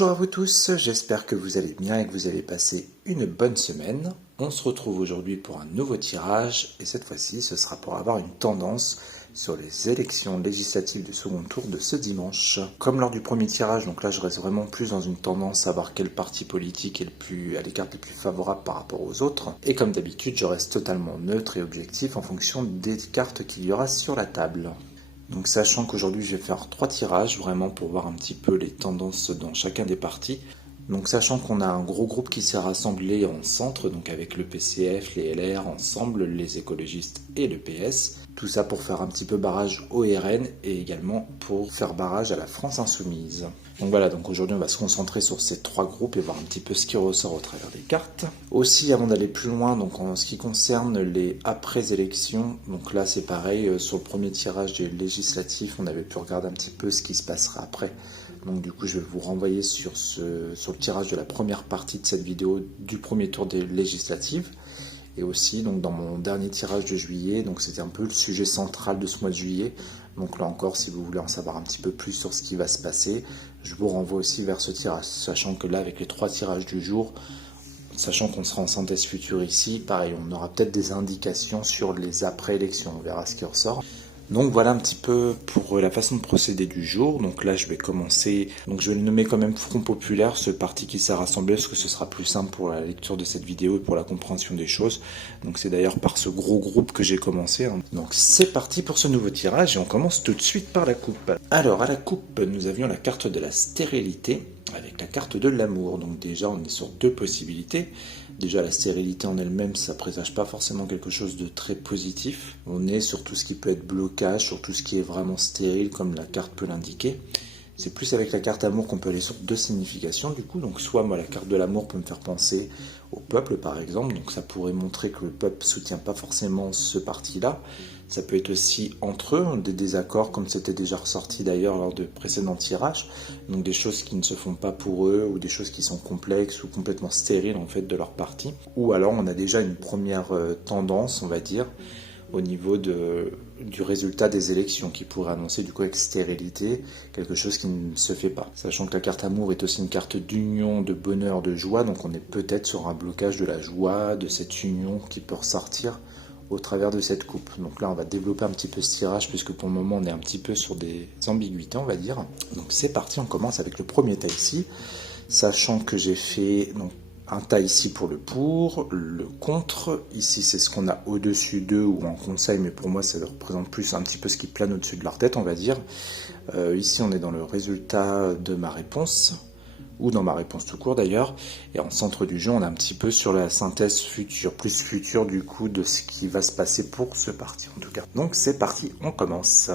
Bonjour à vous tous, j'espère que vous allez bien et que vous avez passé une bonne semaine. On se retrouve aujourd'hui pour un nouveau tirage et cette fois-ci ce sera pour avoir une tendance sur les élections législatives du second tour de ce dimanche. Comme lors du premier tirage, donc là je reste vraiment plus dans une tendance à voir quel parti politique a les cartes les plus favorables par rapport aux autres. Et comme d'habitude je reste totalement neutre et objectif en fonction des cartes qu'il y aura sur la table. Donc sachant qu'aujourd'hui je vais faire 3 tirages vraiment pour voir un petit peu les tendances dans chacun des partis. Donc sachant qu'on a un gros groupe qui s'est rassemblé en centre, donc avec le PCF, les LR ensemble, les écologistes et le PS. Tout ça pour faire un petit peu barrage au RN et également pour faire barrage à la France Insoumise. Donc voilà, donc aujourd'hui on va se concentrer sur ces 3 groupes et voir un petit peu ce qui ressort au travers des cartes. Aussi avant d'aller plus loin, donc en ce qui concerne les après-élections, donc là c'est pareil, sur le premier tirage des législatifs, on avait pu regarder un petit peu ce qui se passera après. Donc du coup je vais vous renvoyer sur le tirage de la première partie de cette vidéo du premier tour des législatives. Et aussi donc dans mon dernier tirage de juillet, donc c'était un peu le sujet central de ce mois de juillet. Donc là encore, si vous voulez en savoir un petit peu plus sur ce qui va se passer, je vous renvoie aussi vers ce tirage. Sachant que là, avec les 3 tirages du jour, sachant qu'on sera en synthèse future ici, pareil, on aura peut-être des indications sur les après-élections, on verra ce qui ressort. Donc voilà un petit peu pour la façon de procéder du jour. Donc là je vais commencer, donc je vais le nommer quand même Front Populaire, ce parti qui s'est rassemblé, parce que ce sera plus simple pour la lecture de cette vidéo et pour la compréhension des choses. Donc c'est d'ailleurs par ce gros groupe que j'ai commencé. Donc c'est parti pour ce nouveau tirage et on commence tout de suite par la coupe. Alors à la coupe, nous avions la carte de la stérilité avec la carte de l'amour. Donc déjà on est sur 2 possibilités. Déjà la stérilité en elle-même, ça présage pas forcément quelque chose de très positif. On est sur tout ce qui peut être blocage, sur tout ce qui est vraiment stérile comme la carte peut l'indiquer. C'est plus avec la carte amour qu'on peut aller sur 2 significations du coup. Donc soit moi la carte de l'amour peut me faire penser au peuple par exemple. Donc ça pourrait montrer que le peuple soutient pas forcément ce parti-là. Ça peut être aussi entre eux, des désaccords comme c'était déjà ressorti d'ailleurs lors de précédents tirages. Donc des choses qui ne se font pas pour eux ou des choses qui sont complexes ou complètement stériles en fait de leur parti. Ou alors on a déjà une première tendance on va dire au niveau du résultat des élections qui pourrait annoncer du coup avec stérilité quelque chose qui ne se fait pas. Sachant que la carte amour est aussi une carte d'union, de bonheur, de joie, donc on est peut-être sur un blocage de la joie, de cette union qui peut ressortir au travers de cette coupe. Donc là on va développer un petit peu ce tirage puisque pour le moment on est un petit peu sur des ambiguïtés on va dire. Donc c'est parti, on commence avec le premier tas ici, sachant que j'ai fait donc un tas ici pour le pour, le contre, ici c'est ce qu'on a au-dessus d'eux ou en conseil, mais pour moi ça représente plus un petit peu ce qui plane au-dessus de leur tête on va dire. Ici on est dans le résultat de ma réponse, ou dans ma réponse tout court d'ailleurs, et en centre du jeu on est un petit peu sur la synthèse future, plus future du coup de ce qui va se passer pour ce parti en tout cas. Donc c'est parti, on commence.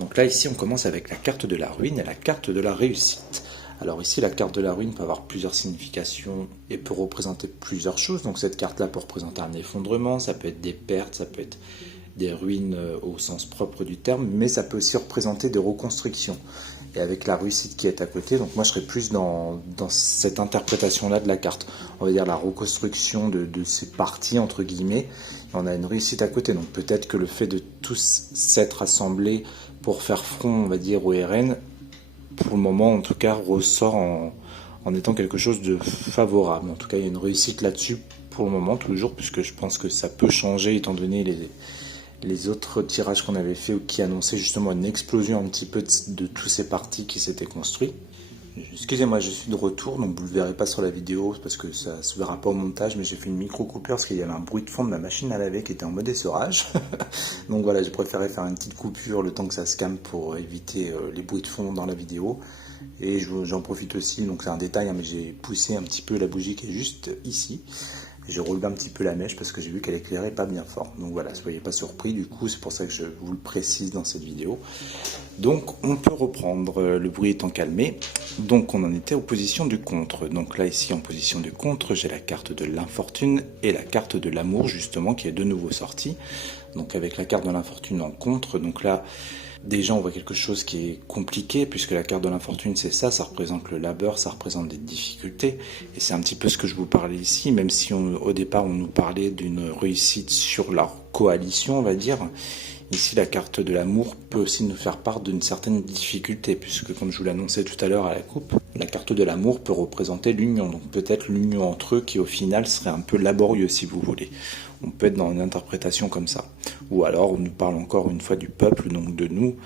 Donc là ici on commence avec la carte de la ruine et la carte de la réussite. Alors ici la carte de la ruine peut avoir plusieurs significations et peut représenter plusieurs choses. Donc cette carte là peut représenter un effondrement, ça peut être des pertes, ça peut être des ruines au sens propre du terme, mais ça peut aussi représenter des reconstructions. Et avec la réussite qui est à côté, donc moi je serais plus dans cette interprétation-là de la carte. On va dire la reconstruction de ces parties, entre guillemets, et on a une réussite à côté. Donc peut-être que le fait de tous s'être rassemblés pour faire front, on va dire, au RN, pour le moment en tout cas, ressort en étant quelque chose de favorable. En tout cas, il y a une réussite là-dessus pour le moment, toujours, puisque je pense que ça peut changer étant donné les autres tirages qu'on avait fait ou qui annonçaient justement une explosion un petit peu de tous ces partis qui s'étaient construits. Excusez-moi, je suis de retour, donc vous ne le verrez pas sur la vidéo parce que ça ne se verra pas au montage, mais j'ai fait une micro-coupure parce qu'il y avait un bruit de fond de la machine à laver qui était en mode essorage. Donc voilà, j'ai préféré faire une petite coupure le temps que ça se calme pour éviter les bruits de fond dans la vidéo. Et j'en profite aussi, donc c'est un détail, hein, mais j'ai poussé un petit peu la bougie qui est juste ici. J'ai relevé un petit peu la mèche parce que j'ai vu qu'elle éclairait pas bien fort. Donc voilà, soyez pas surpris, du coup c'est pour ça que je vous le précise dans cette vidéo. Donc on peut reprendre, le bruit étant calmé. Donc on en était aux positions du contre. Donc là ici en position du contre, j'ai la carte de l'infortune et la carte de l'amour justement qui est de nouveau sortie. Donc avec la carte de l'infortune en contre, donc là déjà on voit quelque chose qui est compliqué puisque la carte de l'infortune c'est ça représente le labeur, ça représente des difficultés et c'est un petit peu ce que je vous parlais ici, même si au départ on nous parlait d'une réussite sur la coalition on va dire. Ici la carte de l'amour peut aussi nous faire part d'une certaine difficulté puisque comme je vous l'annonçais tout à l'heure à la coupe, La carte de l'amour peut représenter l'union, donc peut-être l'union entre eux qui au final serait un peu laborieux si vous voulez. On peut être dans une interprétation comme ça. Ou alors on nous parle encore une fois du peuple, donc de nous,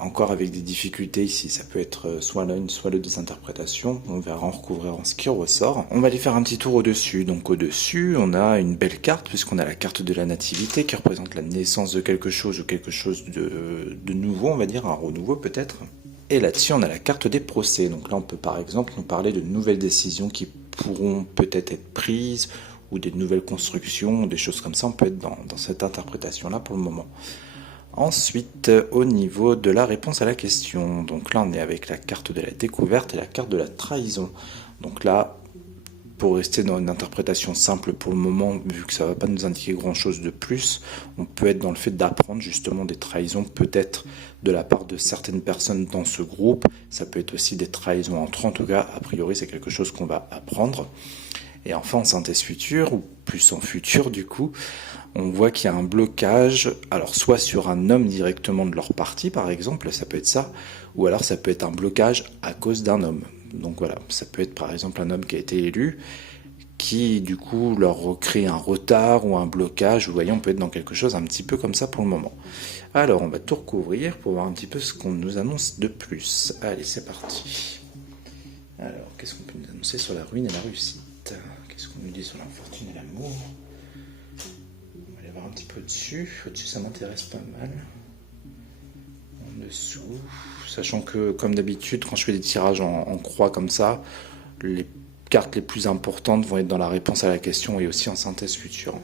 encore avec des difficultés ici. Ça peut être soit l'une, soit l'autre des interprétations. On verra, on recouvrira ce qui ressort. On va aller faire un petit tour au-dessus. Donc au-dessus, on a une belle carte, puisqu'on a la carte de la nativité qui représente la naissance de quelque chose ou quelque chose de nouveau, on va dire, un renouveau peut-être. Et là-dessus, on a la carte des procès. Donc là, on peut par exemple nous parler de nouvelles décisions qui pourront peut-être être prises, ou des nouvelles constructions, des choses comme ça. On peut être dans cette interprétation-là pour le moment. Ensuite, au niveau de la réponse à la question, donc là, on est avec la carte de la découverte et la carte de la trahison. Donc là, pour rester dans une interprétation simple pour le moment, vu que ça ne va pas nous indiquer grand-chose de plus, on peut être dans le fait d'apprendre justement des trahisons, peut-être de la part de certaines personnes dans ce groupe. Ça peut être aussi des trahisons entre eux. En tout cas, a priori, c'est quelque chose qu'on va apprendre. Et enfin, en synthèse future, ou plus en futur du coup, on voit qu'il y a un blocage, alors soit sur un homme directement de leur parti par exemple, ça peut être ça, ou alors ça peut être un blocage à cause d'un homme. Donc voilà, ça peut être par exemple un homme qui a été élu, qui du coup leur crée un retard ou un blocage. Vous voyez, on peut être dans quelque chose un petit peu comme ça pour le moment. Alors on va tout recouvrir pour voir un petit peu ce qu'on nous annonce de plus. Allez, c'est parti. Alors, qu'est-ce qu'on peut nous annoncer sur la ruine et la réussite? Qu'est-ce qu'on nous dit sur l'infortune et l'amour? On va aller voir un petit peu au-dessus. Au-dessus, ça m'intéresse pas mal. En dessous, sachant que, comme d'habitude, quand je fais des tirages en croix comme ça, les cartes les plus importantes vont être dans la réponse à la question et aussi en synthèse future.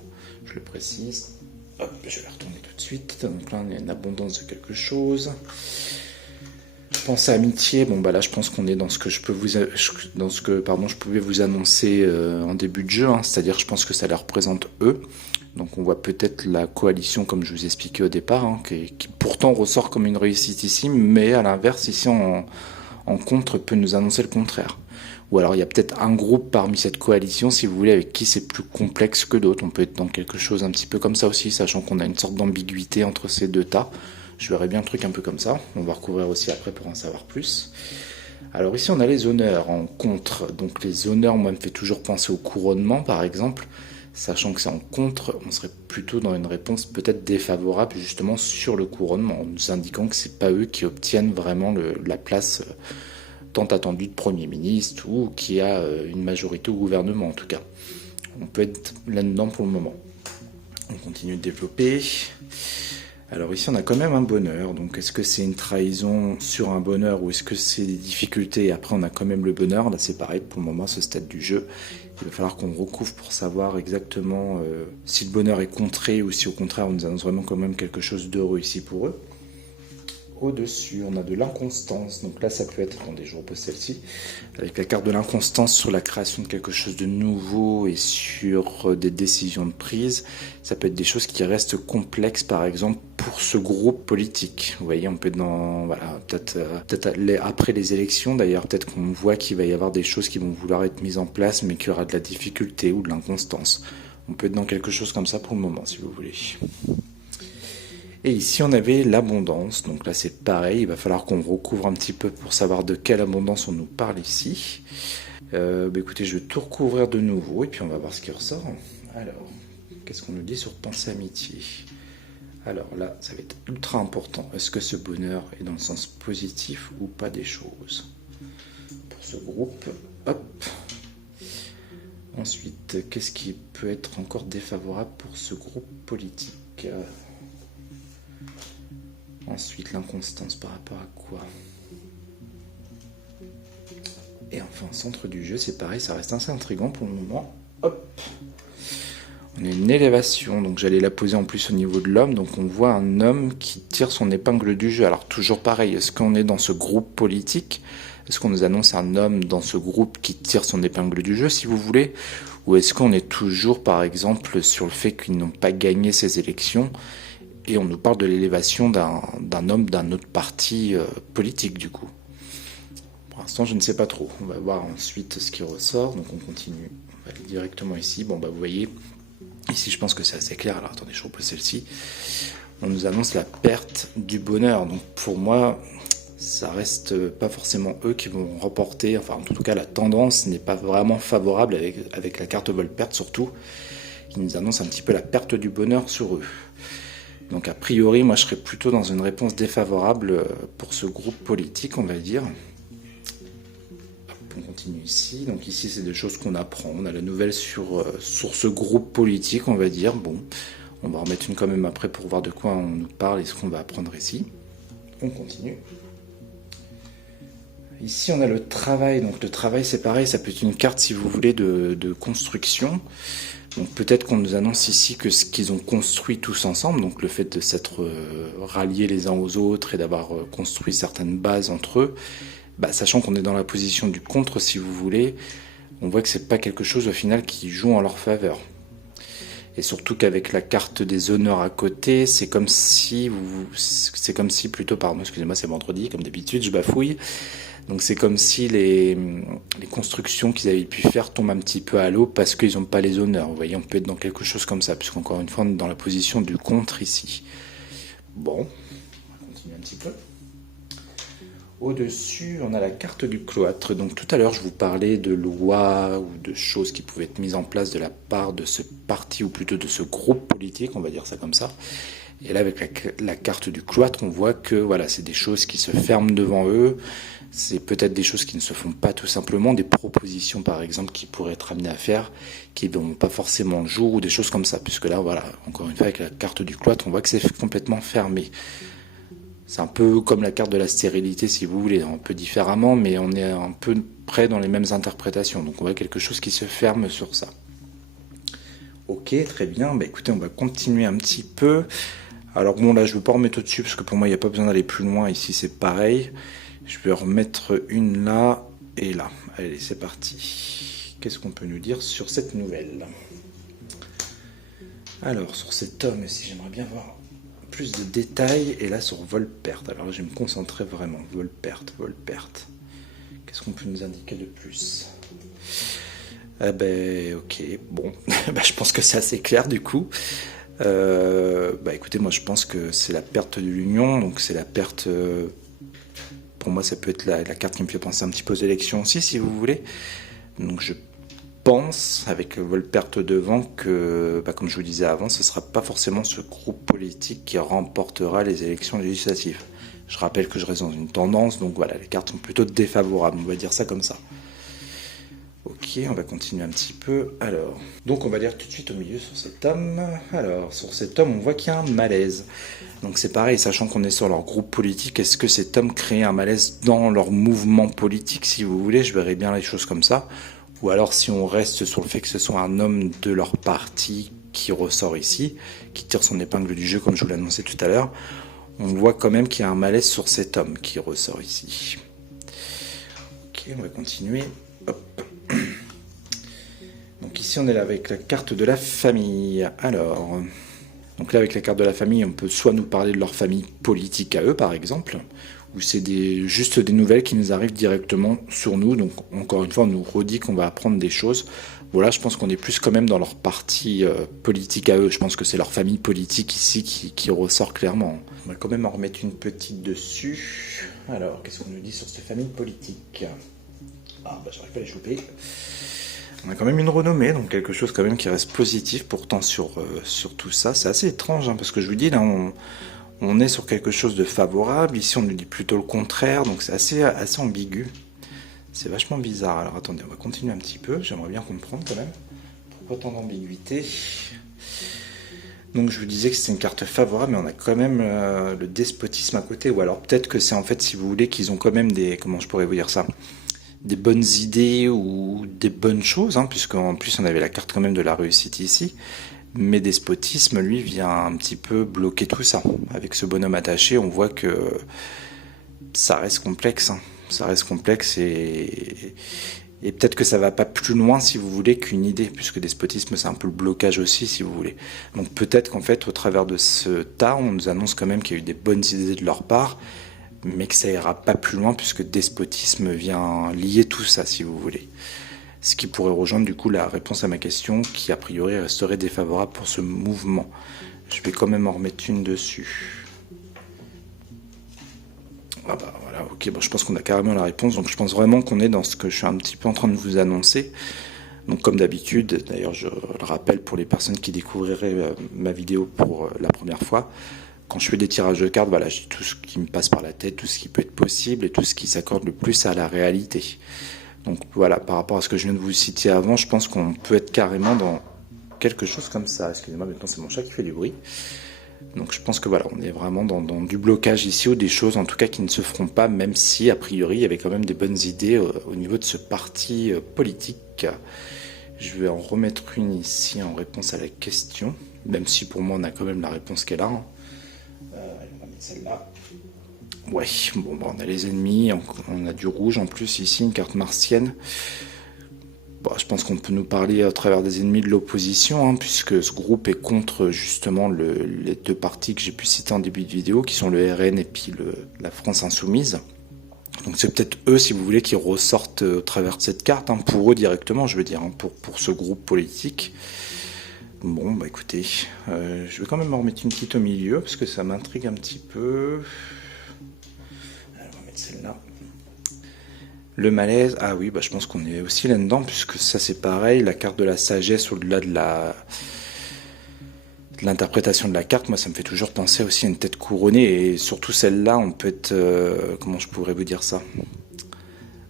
Je le précise. Hop, je vais retourner tout de suite. Donc là, il y a une abondance de quelque chose. Pensée amitié, bon bah là je pense qu'on est dans ce que je pouvais vous annoncer en début de jeu, hein, c'est-à-dire je pense que ça les représente eux. Donc on voit peut-être la coalition comme je vous expliquais au départ, hein, qui pourtant ressort comme une réussite ici, mais à l'inverse ici en contre peut nous annoncer le contraire. Ou alors il y a peut-être un groupe parmi cette coalition, si vous voulez, avec qui c'est plus complexe que d'autres. On peut être dans quelque chose un petit peu comme ça aussi, sachant qu'on a une sorte d'ambiguïté entre ces deux tas. Je verrais bien un truc un peu comme ça. On va recouvrir aussi après pour en savoir plus. Alors ici, on a les honneurs en contre. Donc les honneurs, moi, me fait toujours penser au couronnement, par exemple. Sachant que c'est en contre, on serait plutôt dans une réponse peut-être défavorable, justement, sur le couronnement, en nous indiquant que c'est pas eux qui obtiennent vraiment la place tant attendue de Premier ministre ou qui a une majorité au gouvernement, en tout cas. On peut être là-dedans pour le moment. On continue de développer. Alors ici on a quand même un bonheur, donc est-ce que c'est une trahison sur un bonheur ou est-ce que c'est des difficultés et après on a quand même le bonheur? Là c'est pareil pour le moment, ce stade du jeu, il va falloir qu'on recouvre pour savoir exactement si le bonheur est contré ou si au contraire on nous annonce vraiment quand même quelque chose d'heureux ici pour eux. Au-dessus, on a de l'inconstance. Donc là, ça peut être, attendez, je repose celle-ci, avec la carte de l'inconstance sur la création de quelque chose de nouveau et sur des décisions de prise. Ça peut être des choses qui restent complexes, par exemple, pour ce groupe politique. Vous voyez, on peut être dans, voilà, peut-être après les élections, d'ailleurs, peut-être qu'on voit qu'il va y avoir des choses qui vont vouloir être mises en place, mais qu'il y aura de la difficulté ou de l'inconstance. On peut être dans quelque chose comme ça pour le moment, si vous voulez. Et ici, on avait l'abondance. Donc là, c'est pareil. Il va falloir qu'on recouvre un petit peu pour savoir de quelle abondance on nous parle ici. Écoutez, je vais tout recouvrir de nouveau et puis on va voir ce qui ressort. Alors, qu'est-ce qu'on nous dit sur pensée amitié? Alors là, ça va être ultra important. Est-ce que ce bonheur est dans le sens positif ou pas des choses? Pour ce groupe, hop. Ensuite, qu'est-ce qui peut être encore défavorable pour ce groupe politique? Ensuite, l'inconstance par rapport à quoi? Et enfin, centre du jeu, c'est pareil, ça reste assez intriguant pour le moment. Hop! On a une élévation, donc j'allais la poser en plus au niveau de l'homme. Donc on voit un homme qui tire son épingle du jeu. Alors toujours pareil, est-ce qu'on est dans ce groupe politique? Est-ce qu'on nous annonce un homme dans ce groupe qui tire son épingle du jeu, si vous voulez? Ou est-ce qu'on est toujours, par exemple, sur le fait qu'ils n'ont pas gagné ces élections et on nous parle de l'élévation d'un homme d'un autre parti politique, du coup? Pour l'instant, je ne sais pas trop. On va voir ensuite ce qui ressort. Donc on continue. On va aller directement ici. Bon, vous voyez, ici, je pense que c'est assez clair. Alors attendez, je repose celle-ci. On nous annonce la perte du bonheur. Donc pour moi, ça reste pas forcément eux qui vont remporter, enfin en tout cas la tendance n'est pas vraiment favorable avec la carte vol-perte surtout, qui nous annonce un petit peu la perte du bonheur sur eux. Donc a priori, moi je serais plutôt dans une réponse défavorable pour ce groupe politique, on va dire. On continue ici. Donc ici, c'est des choses qu'on apprend. On a la nouvelle sur ce groupe politique, on va dire. Bon, on va en remettre une quand même après pour voir de quoi on nous parle et ce qu'on va apprendre ici. On continue. Ici, on a le travail. Donc le travail, c'est pareil. Ça peut être une carte, si vous voulez, de construction. Donc peut-être qu'on nous annonce ici que ce qu'ils ont construit tous ensemble, donc le fait de s'être ralliés les uns aux autres et d'avoir construit certaines bases entre eux, sachant qu'on est dans la position du contre, si vous voulez, on voit que c'est pas quelque chose au final qui joue en leur faveur. Et surtout qu'avec la carte des honneurs à côté, c'est comme si plutôt, pardon, excusez-moi, c'est vendredi, comme d'habitude, je bafouille. Donc c'est comme si les constructions qu'ils avaient pu faire tombent un petit peu à l'eau parce qu'ils n'ont pas les honneurs. Vous voyez, on peut être dans quelque chose comme ça, puisqu'encore une fois, on est dans la position du contre ici. Bon, on va continuer un petit peu. Au-dessus, on a la carte du cloître. Donc tout à l'heure, je vous parlais de lois ou de choses qui pouvaient être mises en place de la part de ce parti, ou plutôt de ce groupe politique, on va dire ça comme ça. Et là, avec la carte du cloître, on voit que voilà, c'est des choses qui se ferment devant eux. C'est peut-être des choses qui ne se font pas tout simplement, des propositions par exemple qui pourraient être amenées à faire, qui ne vont pas forcément le jour, ou des choses comme ça. Puisque là, voilà, encore une fois, avec la carte du cloître, on voit que c'est complètement fermé. C'est un peu comme la carte de la stérilité, si vous voulez, un peu différemment, mais on est un peu près dans les mêmes interprétations. Donc on voit quelque chose qui se ferme sur ça. Ok, très bien. Écoutez, on va continuer un petit peu. Alors bon, là, je ne veux pas remettre au-dessus, parce que pour moi, il n'y a pas besoin d'aller plus loin. Ici, c'est pareil. Je vais remettre une là et là. Allez, c'est parti. Qu'est-ce qu'on peut nous dire sur cette nouvelle? Alors, sur cet homme, si j'aimerais bien voir plus de détails, et là sur vol-perte. Alors je vais me concentrer vraiment. Vol-perte. Qu'est-ce qu'on peut nous indiquer de plus? Ok, bon, je pense que c'est assez clair du coup. Écoutez, moi je pense que c'est la perte de l'union, donc c'est la perte. Pour moi, ça peut être la carte qui me fait penser un petit peu aux élections aussi, si vous voulez. Donc je pense, avec vol-perte devant, que, comme je vous disais avant, ce ne sera pas forcément ce groupe politique qui remportera les élections législatives. Je rappelle que je reste dans une tendance, donc voilà, les cartes sont plutôt défavorables, on va dire ça comme ça. Ok, on va continuer un petit peu. Alors, donc on va lire tout de suite au milieu sur cet homme. Alors, sur cet homme, on voit qu'il y a un malaise. Donc c'est pareil, sachant qu'on est sur leur groupe politique, est-ce que cet homme crée un malaise dans leur mouvement politique, si vous voulez? Je verrai bien les choses comme ça. Ou alors si on reste sur le fait que ce soit un homme de leur parti qui ressort ici, qui tire son épingle du jeu comme je vous l'ai annoncé tout à l'heure, on voit quand même qu'il y a un malaise sur cet homme qui ressort ici. Ok, on va continuer. Hop. Donc ici on est là avec la carte de la famille. Alors, donc là avec la carte de la famille, on peut soit nous parler de leur famille politique à eux par exemple, ou c'est juste des nouvelles qui nous arrivent directement sur nous. Donc encore une fois, on nous redit qu'on va apprendre des choses. Voilà, je pense qu'on est plus quand même dans leur partie politique à eux. Je pense que c'est leur famille politique ici qui ressort clairement. On va quand même en remettre une petite dessus. Alors, qu'est-ce qu'on nous dit sur cette famille politique? J'arrive pas à les choper. On a quand même une renommée, donc quelque chose quand même qui reste positif pourtant sur tout ça. C'est assez étrange, parce que je vous dis, là, on est sur quelque chose de favorable. Ici, on nous dit plutôt le contraire, donc c'est assez ambigu. C'est vachement bizarre. Alors, attendez, on va continuer un petit peu. J'aimerais bien comprendre quand même. Pourquoi tant d'ambiguïté? Donc, je vous disais que c'était une carte favorable, mais on a quand même le despotisme à côté. Ou alors, peut-être que c'est en fait, si vous voulez, qu'ils ont quand même comment je pourrais vous dire ça? Des bonnes idées ou des bonnes choses, puisqu'en plus, on avait la carte quand même de la réussite ici. Mais despotisme, lui, vient un petit peu bloquer tout ça. Avec ce bonhomme attaché, on voit que ça reste complexe. Ça reste complexe et peut-être que ça va pas plus loin, si vous voulez, qu'une idée, puisque despotisme, c'est un peu le blocage aussi, si vous voulez. Donc peut-être qu'en fait, au travers de ce tas, on nous annonce quand même qu'il y a eu des bonnes idées de leur part, mais que ça ira pas plus loin, puisque despotisme vient lier tout ça, si vous voulez. Ce qui pourrait rejoindre du coup la réponse à ma question, qui a priori resterait défavorable pour ce mouvement. Je vais quand même en remettre une dessus. Ah bah voilà, ok, bon, je pense qu'on a carrément la réponse, donc je pense vraiment qu'on est dans ce que je suis un petit peu en train de vous annoncer. Donc comme d'habitude, d'ailleurs je le rappelle pour les personnes qui découvriraient ma vidéo pour la première fois, quand je fais des tirages de cartes, voilà, j'ai tout ce qui me passe par la tête, tout ce qui peut être possible et tout ce qui s'accorde le plus à la réalité. Donc voilà, par rapport à ce que je viens de vous citer avant, je pense qu'on peut être carrément dans quelque chose comme ça. Excusez-moi, maintenant c'est mon chat qui fait du bruit. Donc je pense que voilà, on est vraiment dans du blocage ici, ou des choses en tout cas qui ne se feront pas, même si a priori il y avait quand même des bonnes idées au niveau de ce parti politique. Je vais en remettre une ici en réponse à la question, même si pour moi on a quand même la réponse qu'elle a. On va mettre celle-là. Ouais, bon, bah, on a les ennemis, on a du rouge en plus ici, une carte martienne. Bon, je pense qu'on peut nous parler à travers des ennemis de l'opposition, hein, puisque ce groupe est contre justement les deux partis que j'ai pu citer en début de vidéo, qui sont le RN et puis la France Insoumise. Donc c'est peut-être eux, si vous voulez, qui ressortent au travers de cette carte, hein, pour eux directement, je veux dire, hein, pour ce groupe politique. Bon, bah écoutez, je vais quand même en remettre une petite au milieu, parce que ça m'intrigue un petit peu. Alors, on va mettre celle-là. Le malaise, ah oui, bah je pense qu'on est aussi là-dedans, puisque ça c'est pareil, la carte de la sagesse au-delà de l'interprétation de la carte, moi ça me fait toujours penser aussi à une tête couronnée, et surtout celle-là, on peut être... comment je pourrais vous dire ça?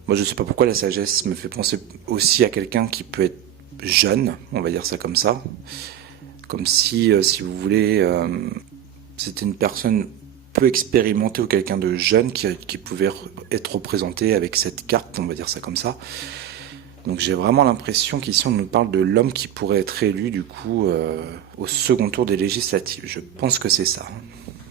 Moi je sais pas pourquoi la sagesse me fait penser aussi à quelqu'un qui peut être jeune, on va dire ça comme ça. Comme si vous voulez, c'était une personne peu expérimentée ou quelqu'un de jeune qui pouvait être représenté avec cette carte, on va dire ça comme ça. Donc j'ai vraiment l'impression qu'ici on nous parle de l'homme qui pourrait être élu du coup au second tour des législatives. Je pense que c'est ça.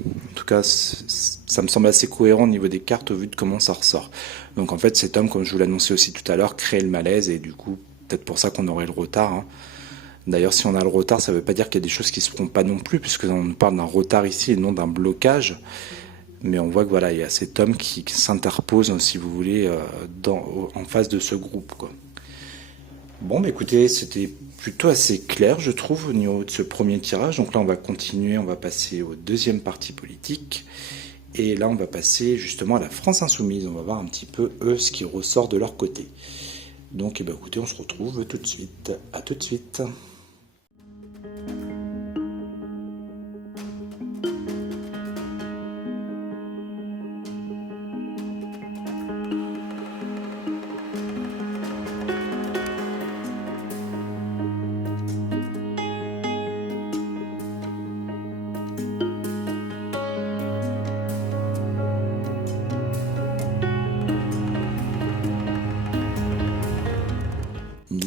En tout cas, ça me semble assez cohérent au niveau des cartes au vu de comment ça ressort. Donc en fait cet homme, comme je vous l'annonçais aussi tout à l'heure, crée le malaise et du coup peut-être pour ça qu'on aurait le retard. Hein. D'ailleurs, si on a le retard, ça ne veut pas dire qu'il y a des choses qui ne se feront pas non plus, puisqu'on nous parle d'un retard ici et non d'un blocage. Mais on voit que voilà, il y a cet homme qui s'interpose, si vous voulez, en face de ce groupe, quoi. Bon, bah écoutez, c'était plutôt assez clair, je trouve, au niveau de ce premier tirage. Donc là, on va continuer, on va passer au deuxième parti politique. Et là, on va passer justement à la France Insoumise. On va voir un petit peu, eux, ce qui ressort de leur côté. Donc, eh ben, écoutez, on se retrouve tout de suite. À tout de suite.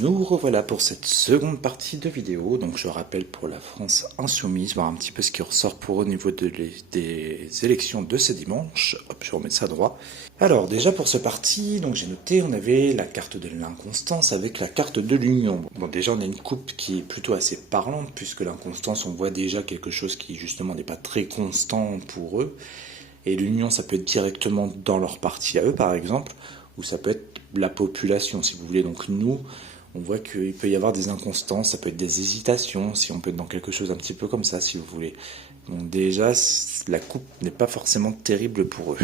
Nous revoilà pour cette seconde partie de vidéo. Donc je rappelle pour la France Insoumise, voir un petit peu ce qui ressort pour au niveau des élections de ce dimanche. Hop, je vais remettre ça droit. Alors déjà pour ce parti, donc j'ai noté, on avait la carte de l'inconstance avec la carte de l'union. Bon déjà on a une coupe qui est plutôt assez parlante, puisque l'inconstance on voit déjà quelque chose qui justement n'est pas très constant pour eux. Et l'union ça peut être directement dans leur parti à eux par exemple, ou ça peut être la population si vous voulez. Donc nous, on voit qu'il peut y avoir des inconstances, ça peut être des hésitations, si on peut être dans quelque chose un petit peu comme ça, si vous voulez. Donc déjà, la coupe n'est pas forcément terrible pour eux.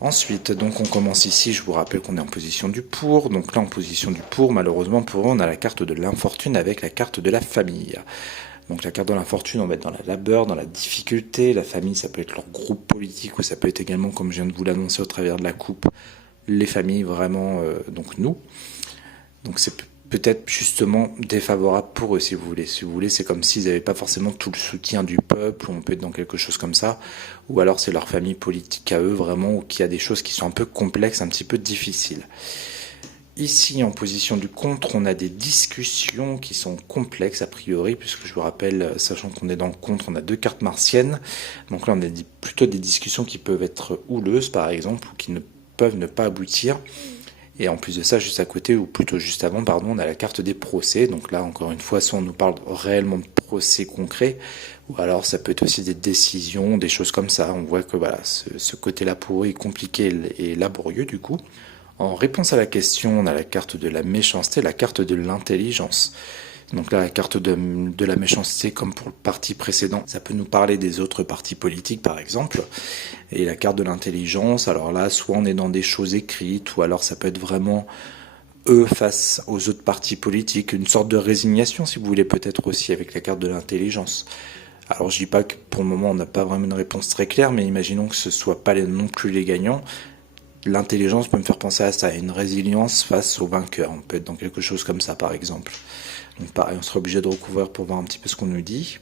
Ensuite, donc on commence ici, je vous rappelle qu'on est en position du pour. Donc là, en position du pour, malheureusement pour eux, on a la carte de l'infortune avec la carte de la famille. Donc la carte de l'infortune, on va être dans la labeur, dans la difficulté. La famille, ça peut être leur groupe politique, ou ça peut être également, comme je viens de vous l'annoncer au travers de la coupe, les familles vraiment, donc nous. Donc c'est peut-être justement défavorable pour eux, si vous voulez. Si vous voulez, c'est comme s'ils n'avaient pas forcément tout le soutien du peuple, ou on peut être dans quelque chose comme ça, ou alors c'est leur famille politique à eux vraiment, ou qu'il y a des choses qui sont un peu complexes, un petit peu difficiles. Ici, en position du contre, on a des discussions qui sont complexes a priori, puisque je vous rappelle, sachant qu'on est dans le contre, on a deux cartes martiennes. Donc là, on a plutôt des discussions qui peuvent être houleuses, par exemple, ou qui ne peuvent ne pas aboutir. Et en plus de ça, juste à côté, ou plutôt juste avant, pardon, on a la carte des procès. Donc là, encore une fois, soit on nous parle réellement de procès concrets, ou alors ça peut être aussi des décisions, des choses comme ça. On voit que voilà, ce côté-là pour eux est compliqué et laborieux du coup. En réponse à la question, on a la carte de la méchanceté, la carte de l'intelligence. Donc là, la carte de la méchanceté, comme pour le parti précédent, ça peut nous parler des autres partis politiques, par exemple. Et la carte de l'intelligence, alors là, soit on est dans des choses écrites, ou alors ça peut être vraiment eux face aux autres partis politiques, une sorte de résignation, si vous voulez, peut-être aussi avec la carte de l'intelligence. Alors je dis pas que pour le moment on n'a pas vraiment une réponse très claire, mais imaginons que ce soit pas non plus les gagnants. L'intelligence peut me faire penser à ça, à une résilience face aux vainqueurs. On peut être dans quelque chose comme ça, par exemple. Donc pareil, on sera obligé de recouvrir pour voir un petit peu ce qu'on nous dit.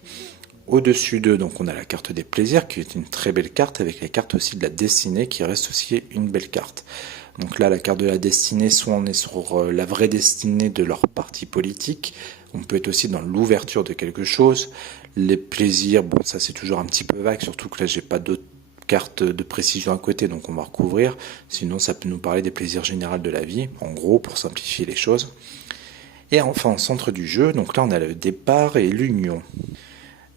Au-dessus d'eux, donc on a la carte des plaisirs, qui est une très belle carte, avec la carte aussi de la destinée, qui reste aussi une belle carte. Donc là, la carte de la destinée, soit on est sur la vraie destinée de leur parti politique, on peut être aussi dans l'ouverture de quelque chose. Les plaisirs, bon, ça c'est toujours un petit peu vague, surtout que là, j'ai pas d'autres cartes de précision à côté, donc on va recouvrir. Sinon, ça peut nous parler des plaisirs généraux de la vie, en gros, pour simplifier les choses. Et enfin, au centre du jeu, donc là, on a le départ et l'union.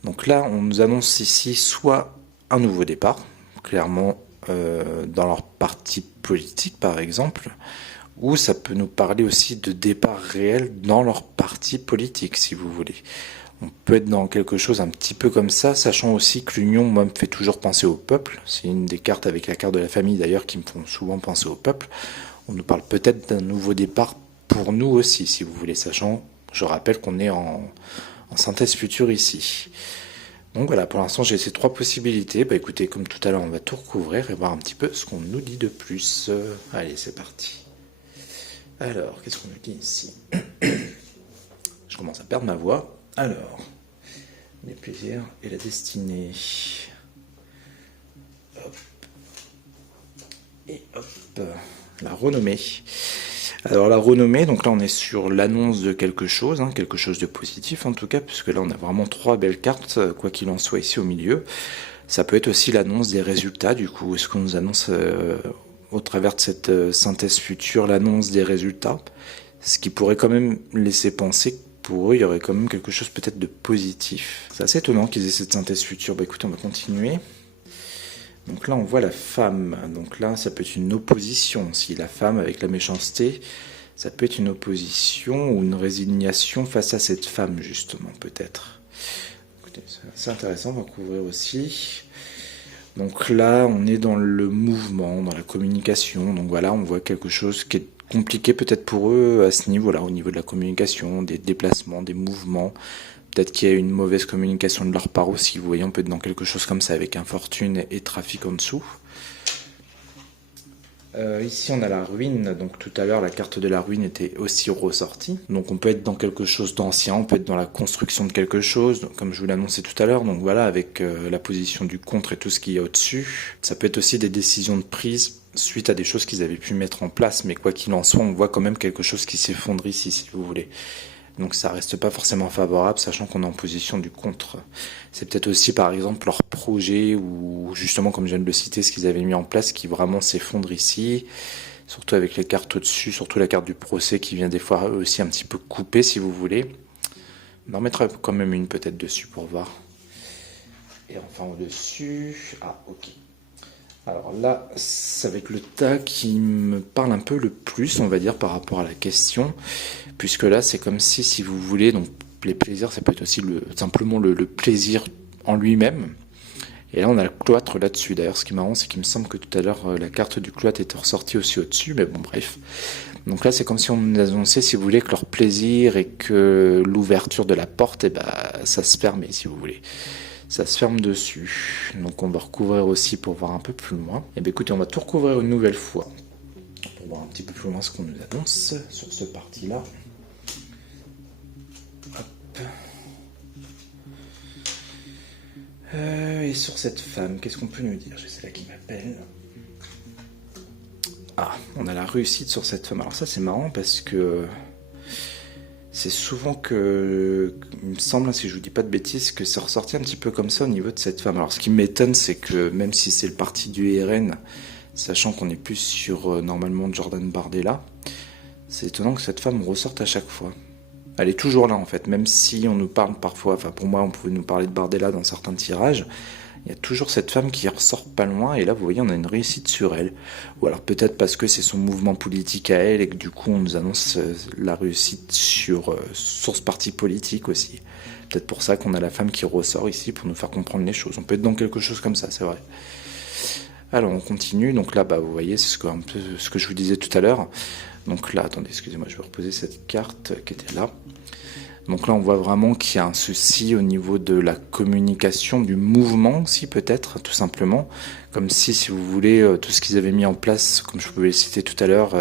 Donc là, on nous annonce ici soit un nouveau départ, clairement dans leur parti politique par exemple, ou ça peut nous parler aussi de départ réel dans leur parti politique si vous voulez. On peut être dans quelque chose un petit peu comme ça, sachant aussi que l'union, moi, me fait toujours penser au peuple. C'est une des cartes avec la carte de la famille d'ailleurs qui me font souvent penser au peuple. On nous parle peut-être d'un nouveau départ pour nous aussi, si vous voulez, sachant, je rappelle qu'on est en synthèse future ici. Donc voilà, pour l'instant j'ai ces trois possibilités. Bah écoutez, comme tout à l'heure, on va tout recouvrir et voir un petit peu ce qu'on nous dit de plus. Allez, c'est parti. Alors, qu'est-ce qu'on nous dit ici? Je commence à perdre ma voix. Alors, les plaisirs et la destinée. Hop. Et hop, la renommée. Alors la renommée, donc là on est sur l'annonce de quelque chose de positif en tout cas, puisque là on a vraiment trois belles cartes, quoi qu'il en soit ici au milieu. Ça peut être aussi l'annonce des résultats, du coup, est-ce qu'on nous annonce au travers de cette synthèse future l'annonce des résultats, ce qui pourrait quand même laisser penser que pour eux il y aurait quand même quelque chose peut-être de positif. C'est assez étonnant qu'ils aient cette synthèse future. Bah écoutez, on va continuer. Donc là, on voit la femme. Donc là, ça peut être une opposition. Si la femme, avec la méchanceté, ça peut être une opposition ou une résignation face à cette femme, justement, peut-être. Écoutez, c'est intéressant, on va couvrir aussi. Donc là, on est dans le mouvement, dans la communication. Donc voilà, on voit quelque chose qui est compliqué peut-être pour eux à ce niveau-là, au niveau de la communication, des déplacements, des mouvements. Peut-être qu'il y a une mauvaise communication de leur part aussi. Vous voyez, on peut être dans quelque chose comme ça avec infortune et trafic en dessous. Ici, on a la ruine. Donc tout à l'heure, la carte de la ruine était aussi ressortie. Donc on peut être dans quelque chose d'ancien, on peut être dans la construction de quelque chose, donc, comme je vous l'ai annoncé tout à l'heure. Donc voilà, avec la position du contre et tout ce qu'il y a au-dessus. Ça peut être aussi des décisions de prise suite à des choses qu'ils avaient pu mettre en place. Mais quoi qu'il en soit, on voit quand même quelque chose qui s'effondre ici, si vous voulez. Donc ça reste pas forcément favorable, sachant qu'on est en position du contre. C'est peut-être aussi par exemple leur projet, ou justement comme je viens de le citer, ce qu'ils avaient mis en place qui vraiment s'effondre ici, surtout avec les cartes au-dessus, surtout la carte du procès qui vient des fois aussi un petit peu couper si vous voulez. On en mettra quand même une peut-être dessus pour voir. Et enfin au-dessus, ah ok. Alors là, ça va être le tas qui me parle un peu le plus, on va dire, par rapport à la question, puisque là, c'est comme si vous voulez, donc les plaisirs, ça peut être aussi simplement le plaisir en lui-même. Et là, on a le cloître là-dessus. D'ailleurs, ce qui est marrant, c'est qu'il me semble que tout à l'heure, la carte du cloître était ressortie aussi au-dessus, mais bon, bref. Donc là, c'est comme si on nous annonçait, si vous voulez, que leur plaisir et que l'ouverture de la porte, ça se fermait, si vous voulez. Ça se ferme dessus. Donc on va recouvrir aussi pour voir un peu plus loin. Et bien écoutez, on va tout recouvrir une nouvelle fois. Pour voir un petit peu plus loin ce qu'on nous annonce sur ce parti-là. Hop. Et sur cette femme, qu'est-ce qu'on peut nous dire? C'est là qui m'appelle. Ah, on a la réussite sur cette femme. Alors ça c'est marrant parce que c'est souvent que, il me semble, si je vous dis pas de bêtises, que c'est ressorti un petit peu comme ça au niveau de cette femme. Alors ce qui m'étonne, c'est que même si c'est le parti du RN, sachant qu'on est plus sur normalement Jordan Bardella, c'est étonnant que cette femme ressorte à chaque fois. Elle est toujours là en fait, même si on nous parle parfois, enfin pour moi on pouvait nous parler de Bardella dans certains tirages, Il y a toujours cette femme qui ressort pas loin, et là vous voyez on a une réussite sur elle. Ou alors peut-être parce que c'est son mouvement politique à elle, et que du coup on nous annonce la réussite sur ce parti politique aussi. Peut-être pour ça qu'on a la femme qui ressort ici pour nous faire comprendre les choses. On peut être dans quelque chose comme ça, c'est vrai. Alors on continue, donc là vous voyez c'est un peu ce que je vous disais tout à l'heure. Donc là, attendez, excusez-moi, je vais reposer cette carte qui était là. Donc là, on voit vraiment qu'il y a un souci au niveau de la communication, du mouvement aussi peut-être, tout simplement. Comme si vous voulez, tout ce qu'ils avaient mis en place, comme je pouvais le citer tout à l'heure,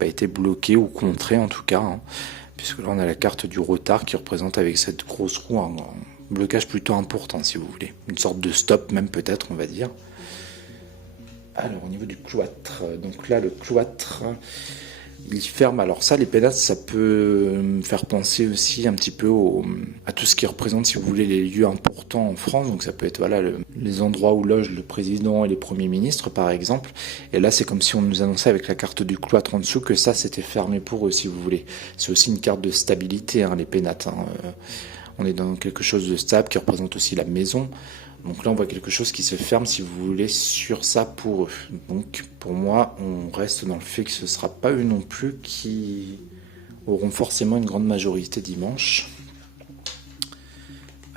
était bloqué ou contré en tout cas. Hein. Puisque là, on a la carte du retard qui représente avec cette grosse roue un blocage plutôt important, si vous voulez. Une sorte de stop même peut-être, on va dire. Alors, au niveau du cloître, donc là, le cloître... Il ferme. Alors ça, les pénates, ça peut me faire penser aussi un petit peu à tout ce qui représente, si vous voulez, les lieux importants en France. Donc ça peut être les endroits où loge le président et les premiers ministres, par exemple. Et là, c'est comme si on nous annonçait avec la carte du cloître en dessous que ça, c'était fermé pour eux, si vous voulez. C'est aussi une carte de stabilité, hein, les pénates. Hein. On est dans quelque chose de stable qui représente aussi la maison. Donc là, on voit quelque chose qui se ferme, si vous voulez, sur ça pour eux. Donc, pour moi, on reste dans le fait que ce ne sera pas eux non plus qui auront forcément une grande majorité dimanche.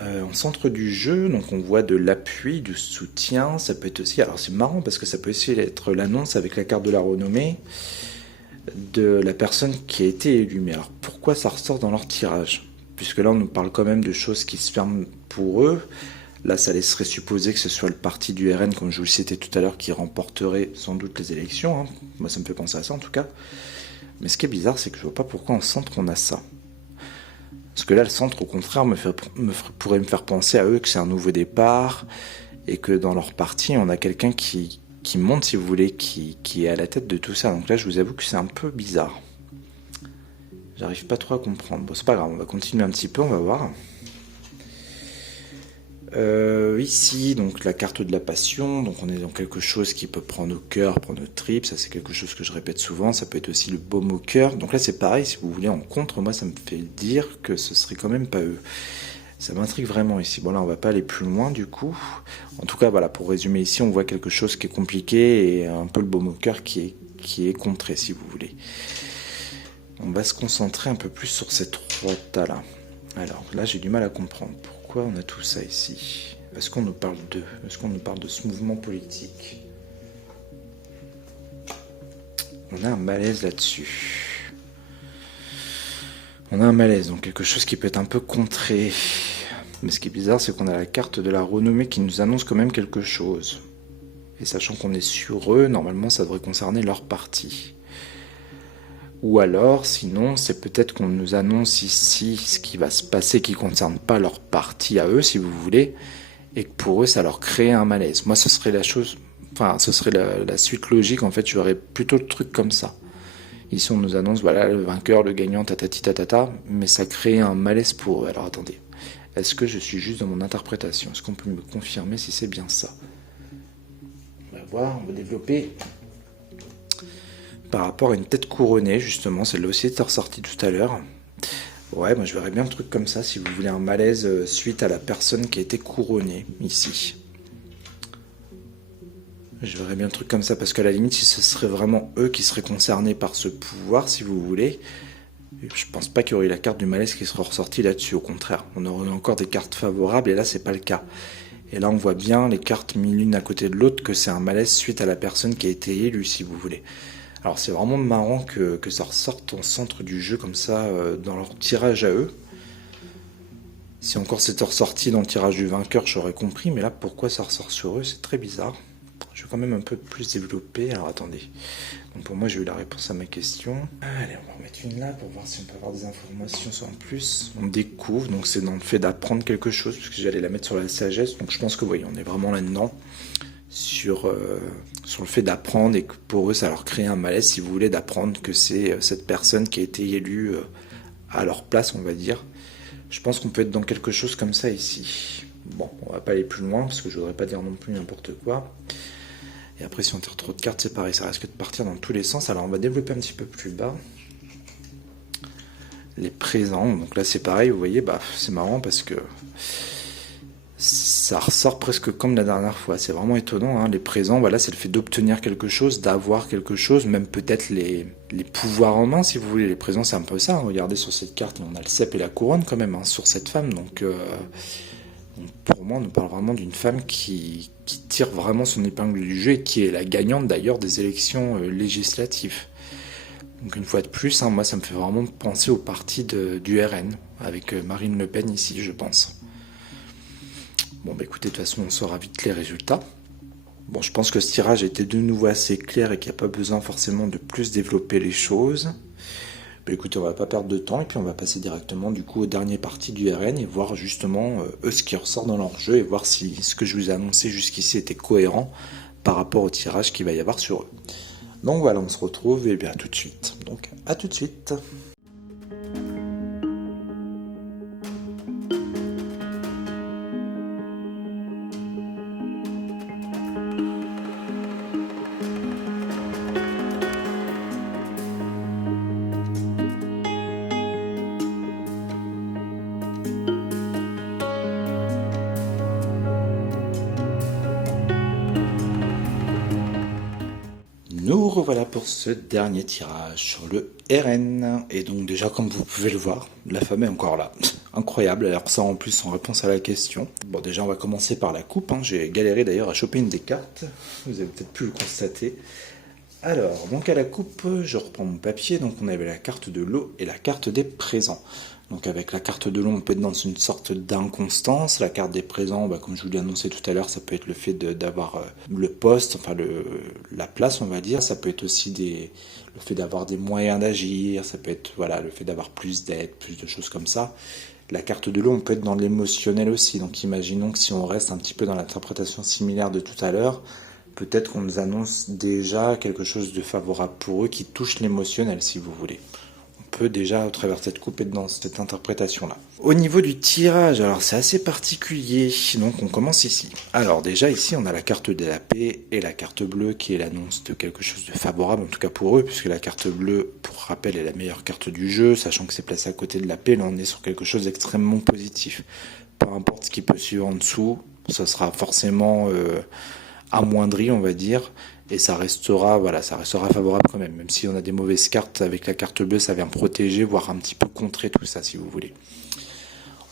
En centre du jeu, donc on voit de l'appui, du soutien. Ça peut être aussi... Alors, c'est marrant parce que ça peut aussi être l'annonce avec la carte de la renommée de la personne qui a été élue. Mais alors, pourquoi ça ressort dans leur tirage? Puisque là, on nous parle quand même de choses qui se ferment pour eux. Là, ça laisserait supposer que ce soit le parti du RN, comme je vous le citais tout à l'heure, qui remporterait sans doute les élections. Hein. Moi, ça me fait penser à ça, en tout cas. Mais ce qui est bizarre, c'est que je vois pas pourquoi en centre, on a ça. Parce que là, le centre, au contraire, pourrait me faire penser à eux que c'est un nouveau départ, et que dans leur parti, on a quelqu'un qui monte, si vous voulez, qui est à la tête de tout ça. Donc là, je vous avoue que c'est un peu bizarre. J'arrive pas trop à comprendre. Bon, c'est pas grave, on va continuer un petit peu, on va voir. Ici, donc la carte de la passion, donc on est dans quelque chose qui peut prendre au cœur, prendre aux tripes, ça c'est quelque chose que je répète souvent, ça peut être aussi le baume au cœur. Donc là c'est pareil, si vous voulez en contre, moi ça me fait dire que ce serait quand même pas eux. Ça m'intrigue vraiment ici. Bon là on va pas aller plus loin du coup. En tout cas voilà, pour résumer ici, on voit quelque chose qui est compliqué et un peu le baume au cœur qui est contré si vous voulez. On va se concentrer un peu plus sur ces trois tas là. Alors là j'ai du mal à comprendre. Pourquoi on a tout ça ici? Est-ce qu'on nous parle d'eux? Est-ce qu'on nous parle de ce mouvement politique? On a un malaise là-dessus. On a un malaise, donc quelque chose qui peut être un peu contré. Mais ce qui est bizarre, c'est qu'on a la carte de la renommée qui nous annonce quand même quelque chose. Et sachant qu'on est sur eux, normalement ça devrait concerner leur parti. Ou alors, sinon, c'est peut-être qu'on nous annonce ici ce qui va se passer qui ne concerne pas leur parti à eux, si vous voulez, et que pour eux, ça leur crée un malaise. Moi, ce serait la chose, enfin, ce serait la suite logique, en fait, j'aurais plutôt le truc comme ça. Ici, on nous annonce, voilà, le vainqueur, le gagnant, tatati tatata, mais ça crée un malaise pour eux. Alors, attendez, est-ce que je suis juste dans mon interprétation? Est-ce qu'on peut me confirmer si c'est bien ça? On va voir, on va développer... Par rapport à une tête couronnée, justement, celle-là aussi était ressortie tout à l'heure. Ouais, moi je verrais bien un truc comme ça, si vous voulez un malaise suite à la personne qui a été couronnée, ici. Je verrais bien un truc comme ça, parce qu'à la limite, si ce serait vraiment eux qui seraient concernés par ce pouvoir, si vous voulez, je pense pas qu'il y aurait la carte du malaise qui serait ressortie là-dessus, au contraire. On aurait encore des cartes favorables, et là, c'est pas le cas. Et là, on voit bien les cartes mis l'une à côté de l'autre que c'est un malaise suite à la personne qui a été élue, si vous voulez. Alors c'est vraiment marrant que ça ressorte en centre du jeu comme ça dans leur tirage à eux. Si encore c'était ressorti dans le tirage du vainqueur, j'aurais compris, mais là pourquoi ça ressort sur eux, c'est très bizarre. Je vais quand même un peu plus développer, alors attendez. Donc pour moi j'ai eu la réponse à ma question. Allez, on va en mettre une là pour voir si on peut avoir des informations en plus. On découvre, donc c'est dans le fait d'apprendre quelque chose, puisque j'allais la mettre sur la sagesse, donc je pense que vous voyez, on est vraiment là-dedans. Sur le fait d'apprendre et que pour eux ça leur crée un malaise si vous voulez d'apprendre que c'est cette personne qui a été élue à leur place on va dire. Je pense qu'on peut être dans quelque chose comme ça ici. Bon, on va pas aller plus loin parce que je voudrais pas dire non plus n'importe quoi. Et après si on tire trop de cartes c'est pareil, ça risque de partir dans tous les sens. Alors on va développer un petit peu plus bas. Les présents, donc là c'est pareil, vous voyez, bah c'est marrant parce que Ça ressort presque comme la dernière fois, c'est vraiment étonnant, hein. Les présents, voilà, c'est le fait d'obtenir quelque chose, d'avoir quelque chose, même peut-être les pouvoirs en main, si vous voulez. Les présents, c'est un peu ça, hein. Regardez sur cette carte, on a le cep et la couronne quand même, hein, sur cette femme, donc pour moi, on nous parle vraiment d'une femme qui tire vraiment son épingle du jeu et qui est la gagnante d'ailleurs des élections législatives. Donc une fois de plus, hein, moi ça me fait vraiment penser au parti du RN, avec Marine Le Pen ici, je pense. Bon bah écoutez, de toute façon on saura vite les résultats. Bon, je pense que ce tirage était de nouveau assez clair et qu'il n'y a pas besoin forcément de plus développer les choses. Bah écoutez, on va pas perdre de temps et puis on va passer directement du coup au dernier parti du RN et voir justement eux ce qui ressort dans leur jeu et voir si ce que je vous ai annoncé jusqu'ici était cohérent par rapport au tirage qu'il va y avoir sur eux. Donc voilà, on se retrouve et bien tout de suite. Donc à tout de suite. Nous revoilà pour ce dernier tirage sur le RN. Et donc déjà, comme vous pouvez le voir, la femme est encore là. Incroyable, alors ça en plus en réponse à la question. Bon déjà, on va commencer par la coupe, hein. J'ai galéré d'ailleurs à choper une des cartes. Vous avez peut-être pu le constater. Alors, donc à la coupe, je reprends mon papier. Donc on avait la carte de l'eau et la carte des présents. Donc avec la carte de l'eau, on peut être dans une sorte d'inconstance. La carte des présents, bah, comme je vous l'ai annoncé tout à l'heure, ça peut être le fait d'avoir le poste, enfin la place, on va dire. Ça peut être aussi le fait d'avoir des moyens d'agir. Ça peut être voilà, le fait d'avoir plus d'aide, plus de choses comme ça. La carte de l'eau, on peut être dans l'émotionnel aussi. Donc imaginons que si on reste un petit peu dans l'interprétation similaire de tout à l'heure, peut-être qu'on nous annonce déjà quelque chose de favorable pour eux qui touche l'émotionnel, si vous voulez. On peut déjà, au travers de cette coupe, être dans cette interprétation-là. Au niveau du tirage, alors c'est assez particulier, donc on commence ici. Alors déjà ici, on a la carte de la paix et la carte bleue qui est l'annonce de quelque chose de favorable, en tout cas pour eux, puisque la carte bleue, pour rappel, est la meilleure carte du jeu, sachant que c'est placé à côté de la paix, là on est sur quelque chose d'extrêmement positif. Peu importe ce qui peut suivre en dessous, ça sera forcément amoindri, on va dire, et ça restera favorable quand même, même si on a des mauvaises cartes. Avec la carte bleue, ça vient protéger, voire un petit peu contrer tout ça, si vous voulez.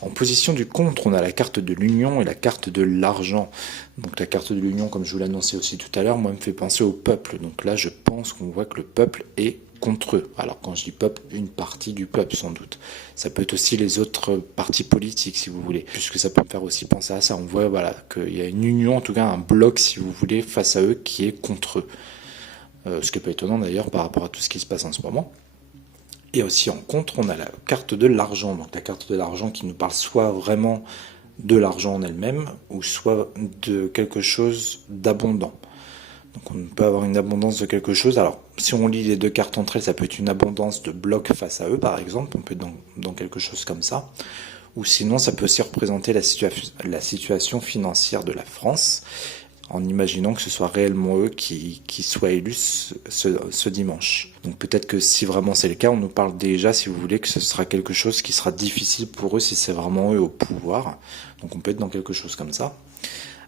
En position du contre, on a la carte de l'union et la carte de l'argent. Donc la carte de l'union, comme je vous l'annonçais aussi tout à l'heure, moi me fait penser au peuple. Donc là, je pense qu'on voit que le peuple est contre eux. Alors quand je dis peuple, une partie du peuple sans doute. Ça peut être aussi les autres partis politiques si vous voulez, puisque ça peut me faire aussi penser à ça. On voit voilà qu'il y a une union, en tout cas un bloc si vous voulez, face à eux qui est contre eux. Ce qui n'est pas étonnant d'ailleurs par rapport à tout ce qui se passe en ce moment. Et aussi en contre, on a la carte de l'argent. Donc la carte de l'argent qui nous parle soit vraiment de l'argent en elle-même, ou soit de quelque chose d'abondant. Donc on peut avoir une abondance de quelque chose. Alors si on lit les deux cartes entre elles, ça peut être une abondance de blocs face à eux par exemple. On peut être dans quelque chose comme ça. Ou sinon ça peut aussi représenter la situation financière de la France, en imaginant que ce soit réellement eux qui soient élus ce dimanche. Donc peut-être que si vraiment c'est le cas, on nous parle déjà, si vous voulez, que ce sera quelque chose qui sera difficile pour eux si c'est vraiment eux au pouvoir. Donc on peut être dans quelque chose comme ça.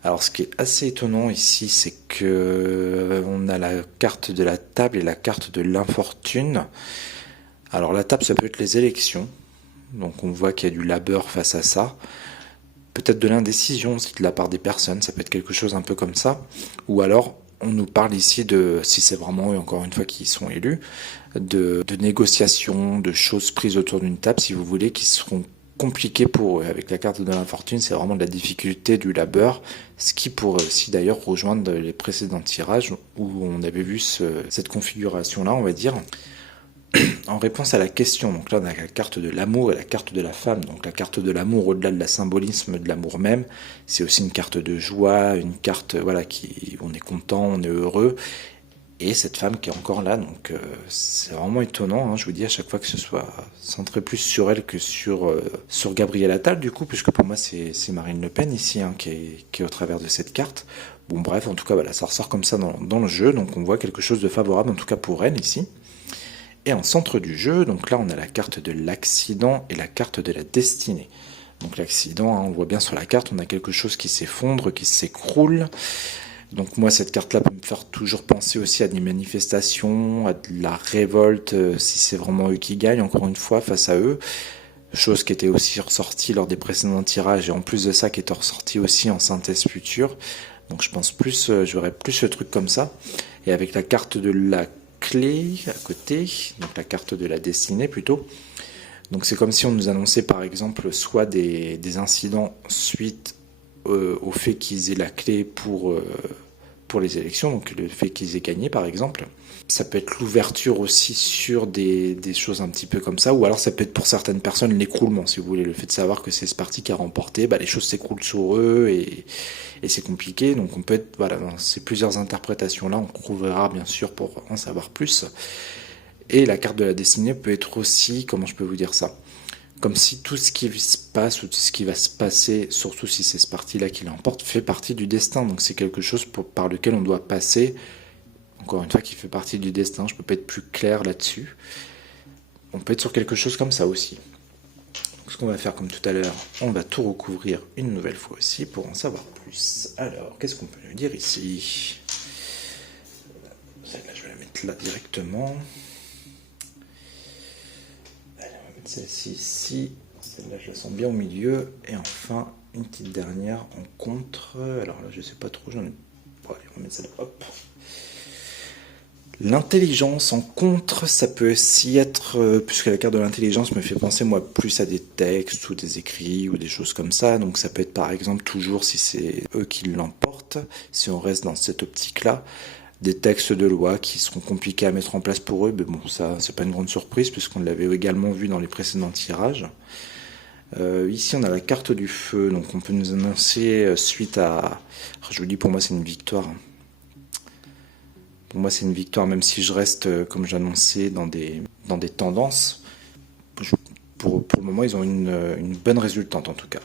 Alors ce qui est assez étonnant ici, c'est que on a la carte de la table et la carte de l'infortune. Alors la table, ça peut être les élections. Donc on voit qu'il y a du labeur face à ça. Peut-être de l'indécision aussi de la part des personnes, ça peut être quelque chose un peu comme ça. Ou alors on nous parle ici de, si c'est vraiment eux encore une fois qui sont élus, de négociations, de choses prises autour d'une table, si vous voulez, qui seront compliqué pour eux. Avec la carte de l'infortune, c'est vraiment de la difficulté, du labeur, ce qui pourrait aussi d'ailleurs rejoindre les précédents tirages où on avait vu cette configuration-là, on va dire. En réponse à la question, donc là on a la carte de l'amour et la carte de la femme. Donc la carte de l'amour, au-delà de la symbolisme de l'amour même, c'est aussi une carte de joie, une carte voilà on est content, on est heureux. Et cette femme qui est encore là, donc c'est vraiment étonnant, hein, je vous dis à chaque fois que ce soit centré plus sur elle que sur Gabriel Attal du coup, puisque pour moi c'est Marine Le Pen ici hein, qui est au travers de cette carte. Bon bref, en tout cas voilà, ça ressort comme ça dans le jeu, donc on voit quelque chose de favorable en tout cas pour elle ici. Et en centre du jeu, donc là on a la carte de l'accident et la carte de la destinée. Donc l'accident, hein, on voit bien sur la carte, on a quelque chose qui s'effondre, qui s'écroule. Donc moi, cette carte-là peut me faire toujours penser aussi à des manifestations, à de la révolte, si c'est vraiment eux qui gagnent, encore une fois, face à eux. Chose qui était aussi ressortie lors des précédents tirages, et en plus de ça, qui était ressortie aussi en synthèse future. Donc je pense plus, j'aurais plus ce truc comme ça. Et avec la carte de la clé à côté, donc la carte de la destinée plutôt. Donc c'est comme si on nous annonçait par exemple soit des incidents suite au fait qu'ils aient la clé pour les élections, donc le fait qu'ils aient gagné par exemple. Ça peut être l'ouverture aussi sur des choses un petit peu comme ça, ou alors ça peut être pour certaines personnes l'écroulement, si vous voulez, le fait de savoir que c'est ce parti qui a remporté, bah, les choses s'écroulent sur eux et c'est compliqué, donc on peut être, voilà, dans ces plusieurs interprétations-là, on couvrira bien sûr pour en savoir plus. Et la carte de la destinée peut être aussi, comment je peux vous dire ça, comme si tout ce qui se passe ou tout ce qui va se passer, surtout si c'est ce parti-là qui l'emporte, fait partie du destin. Donc c'est quelque chose par lequel on doit passer. Encore une fois, qui fait partie du destin. Je peux pas être plus clair là-dessus. On peut être sur quelque chose comme ça aussi. Donc, ce qu'on va faire comme tout à l'heure, on va tout recouvrir une nouvelle fois aussi pour en savoir plus. Alors, qu'est-ce qu'on peut nous dire ici? Celle-là, je vais la mettre là directement. Celle-ci ici, celle-là je la sens bien au milieu, et enfin une petite dernière en contre, alors là je sais pas trop, j'en ai... Bon, allez, on va mettre celle-là, hop. L'intelligence en contre, ça peut aussi être, puisque la carte de l'intelligence me fait penser moi plus à des textes ou des écrits ou des choses comme ça, donc ça peut être par exemple toujours si c'est eux qui l'emportent, si on reste dans cette optique-là, des textes de loi qui seront compliqués à mettre en place pour eux, mais bon, ça, c'est pas une grande surprise puisqu'on l'avait également vu dans les précédents tirages. Ici, on a la carte du feu, donc on peut nous annoncer suite à... Je vous dis, pour moi, c'est une victoire. Pour moi, c'est une victoire, même si je reste, comme j'annonçais, dans des tendances. Pour le moment, ils ont une bonne résultante en tout cas.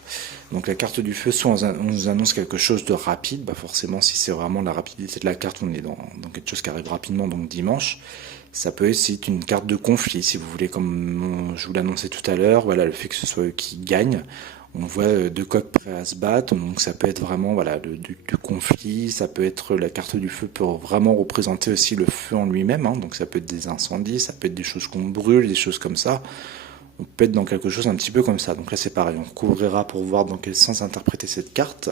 Donc la carte du feu, soit on nous annonce quelque chose de rapide, bah forcément si c'est vraiment la rapidité de la carte, on est dans quelque chose qui arrive rapidement, donc dimanche. Ça peut aussi être une carte de conflit, si vous voulez, comme je vous l'annonçais tout à l'heure, voilà, le fait que ce soit eux qui gagnent. On voit deux coqs prêts à se battre, donc ça peut être vraiment voilà, du conflit, ça peut être la carte du feu peut vraiment représenter aussi le feu en lui-même, hein, donc ça peut être des incendies, ça peut être des choses qu'on brûle, des choses comme ça. On peut être dans quelque chose un petit peu comme ça. Donc là c'est pareil, on couvrira pour voir dans quel sens interpréter cette carte.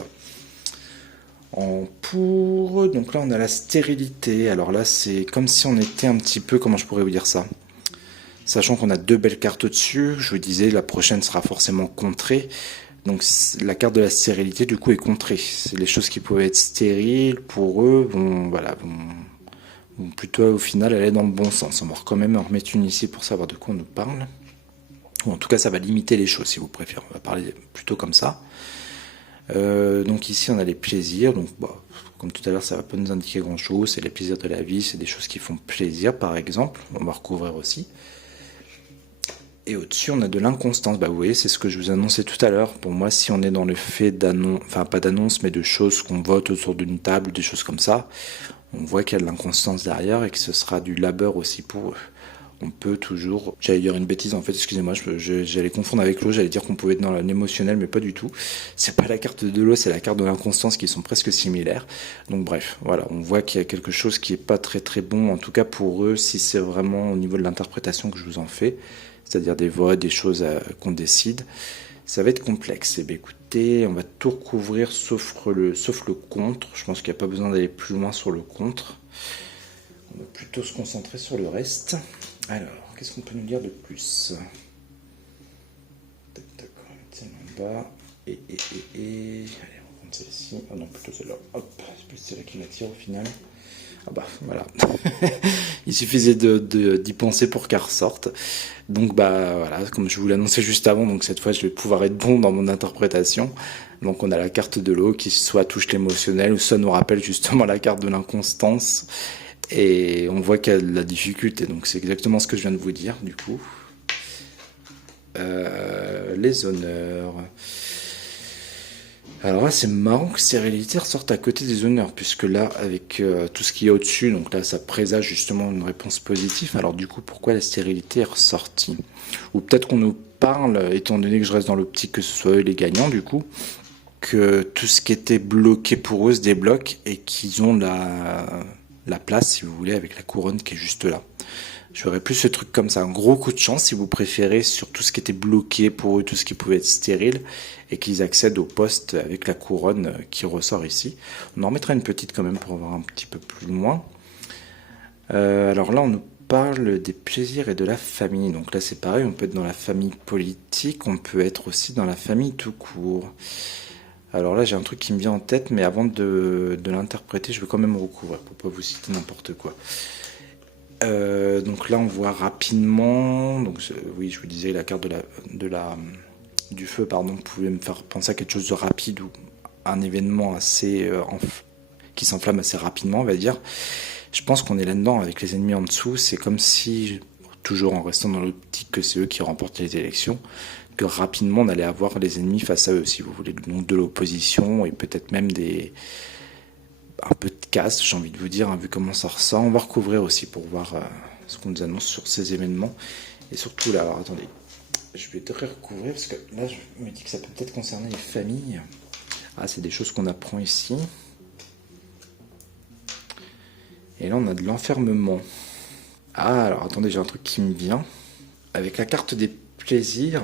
Donc là on a la stérilité. Alors là c'est comme si on était un petit peu, comment je pourrais vous dire ça, sachant qu'on a deux belles cartes au-dessus. Je vous disais la prochaine sera forcément contrée. Donc la carte de la stérilité du coup est contrée. C'est les choses qui pouvaient être stériles pour eux vont plutôt au final aller dans le bon sens. On va quand même en remettre une ici pour savoir de quoi on nous parle. Ou en tout cas, ça va limiter les choses, si vous préférez. On va parler plutôt comme ça. Donc ici, on a les plaisirs. Donc, comme tout à l'heure, ça va pas nous indiquer grand-chose. C'est les plaisirs de la vie, c'est des choses qui font plaisir, par exemple. On va recouvrir aussi. Et au-dessus, on a de l'inconstance. Vous voyez, c'est ce que je vous annonçais tout à l'heure. Pour moi, si on est dans le fait d'annonce, enfin pas d'annonce, mais de choses qu'on vote autour d'une table, des choses comme ça, on voit qu'il y a de l'inconstance derrière et que ce sera du labeur aussi pour eux. On peut toujours... J'allais dire une bêtise en fait, excusez-moi, j'allais confondre avec l'eau, j'allais dire qu'on pouvait être dans l'émotionnel, mais pas du tout. C'est pas la carte de l'eau, c'est la carte de l'inconstance qui sont presque similaires. Donc bref, voilà, on voit qu'il y a quelque chose qui est pas très très bon, en tout cas pour eux, si c'est vraiment au niveau de l'interprétation que je vous en fais, c'est-à-dire des votes, des choses qu'on décide, ça va être complexe. Et bien écoutez, on va tout recouvrir sauf le contre. Je pense qu'il n'y a pas besoin d'aller plus loin sur le contre. On va plutôt se concentrer sur le reste. Alors, qu'est-ce qu'on peut nous dire de plus? Tac, tac, on va mettre celle-là en bas. Allez, on va prendre celle-ci. Ah non, plutôt celle-là. Hop, c'est plus celle-là qui m'attire au final. Ah bah, voilà. Il suffisait d'y penser pour qu'elle ressorte. Donc, voilà, comme je vous l'annonçais juste avant, donc cette fois, je vais pouvoir être bon dans mon interprétation. Donc, on a la carte de l'eau qui soit touche l'émotionnel, ou soit nous rappelle justement la carte de l'inconstance. Et on voit qu'il y a de la difficulté, donc c'est exactement ce que je viens de vous dire, du coup. Les honneurs. Alors là, c'est marrant que stérilité ressorte à côté des honneurs, puisque là, avec tout ce qu'il y a au-dessus, donc là, ça présage justement une réponse positive. Alors du coup, pourquoi la stérilité est ressortie? Ou peut-être qu'on nous parle, étant donné que je reste dans l'optique que ce soit eux les gagnants du coup, que tout ce qui était bloqué pour eux se débloque et qu'ils ont la place, si vous voulez, avec la couronne qui est juste là. Je ferais plus ce truc comme ça, un gros coup de chance si vous préférez sur tout ce qui était bloqué pour eux, tout ce qui pouvait être stérile, et qu'ils accèdent au poste avec la couronne qui ressort ici. On en remettra une petite quand même pour voir un petit peu plus loin. Alors là on nous parle des plaisirs et de la famille, donc là c'est pareil, on peut être dans la famille politique, on peut être aussi dans la famille tout court. Alors là j'ai un truc qui me vient en tête, mais avant de l'interpréter je vais quand même recouvrir pour pas vous citer n'importe quoi. Donc là on voit rapidement, donc oui je vous disais la carte du feu pardon, pouvait me faire penser à quelque chose de rapide ou un événement assez qui s'enflamme assez rapidement on va dire. Je pense qu'on est là-dedans avec les ennemis en dessous, c'est comme si, toujours en restant dans l'optique que c'est eux qui remportent les élections, que rapidement on allait avoir les ennemis face à eux si vous voulez, donc de l'opposition et peut-être même un peu de casse, j'ai envie de vous dire, hein, vu comment ça ressent. On va recouvrir aussi pour voir ce qu'on nous annonce sur ces événements. Et surtout là, alors attendez, je vais te recouvrir parce que là je me dis que ça peut peut-être concerner les familles. Ah, c'est des choses qu'on apprend ici. Et là on a de l'enfermement. Ah, alors attendez, j'ai un truc qui me vient. Avec la carte des plaisirs,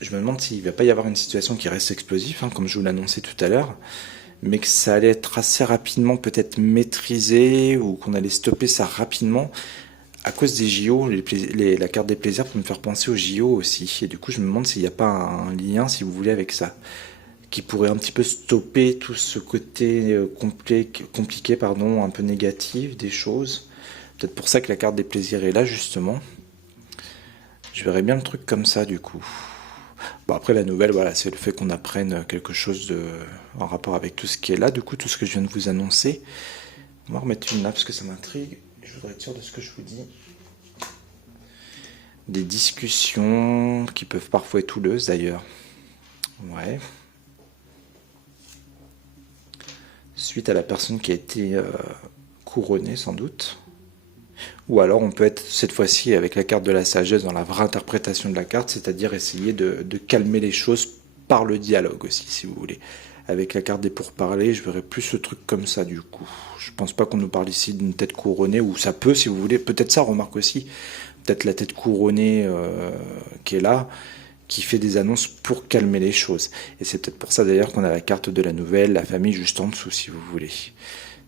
je me demande s'il ne va pas y avoir une situation qui reste explosive, hein, comme je vous l'annonçais tout à l'heure, mais que ça allait être assez rapidement peut-être maîtrisé ou qu'on allait stopper ça rapidement à cause des JO. La carte des plaisirs peut me faire penser aux JO aussi. Et du coup, je me demande s'il n'y a pas un lien, si vous voulez, avec ça, qui pourrait un petit peu stopper tout ce côté compliqué, pardon, un peu négatif des choses. Peut-être pour ça que la carte des plaisirs est là, justement. Je verrais bien le truc comme ça, du coup. Bon, après la nouvelle, voilà, c'est le fait qu'on apprenne quelque chose en rapport avec tout ce qui est là, du coup, tout ce que je viens de vous annoncer. On va remettre une là parce que ça m'intrigue. Je voudrais être sûr de ce que je vous dis. Des discussions qui peuvent parfois être houleuses d'ailleurs. Ouais. Suite à la personne qui a été couronnée sans doute. Ou alors on peut être cette fois-ci avec la carte de la sagesse dans la vraie interprétation de la carte, c'est-à-dire essayer de calmer les choses par le dialogue aussi, si vous voulez. Avec la carte des pourparlers, je verrais plus ce truc comme ça du coup. Je pense pas qu'on nous parle ici d'une tête couronnée, ou ça peut si vous voulez, peut-être ça, remarque aussi, peut-être la tête couronnée qui est là, qui fait des annonces pour calmer les choses. Et c'est peut-être pour ça d'ailleurs qu'on a la carte de la nouvelle, la famille juste en dessous si vous voulez.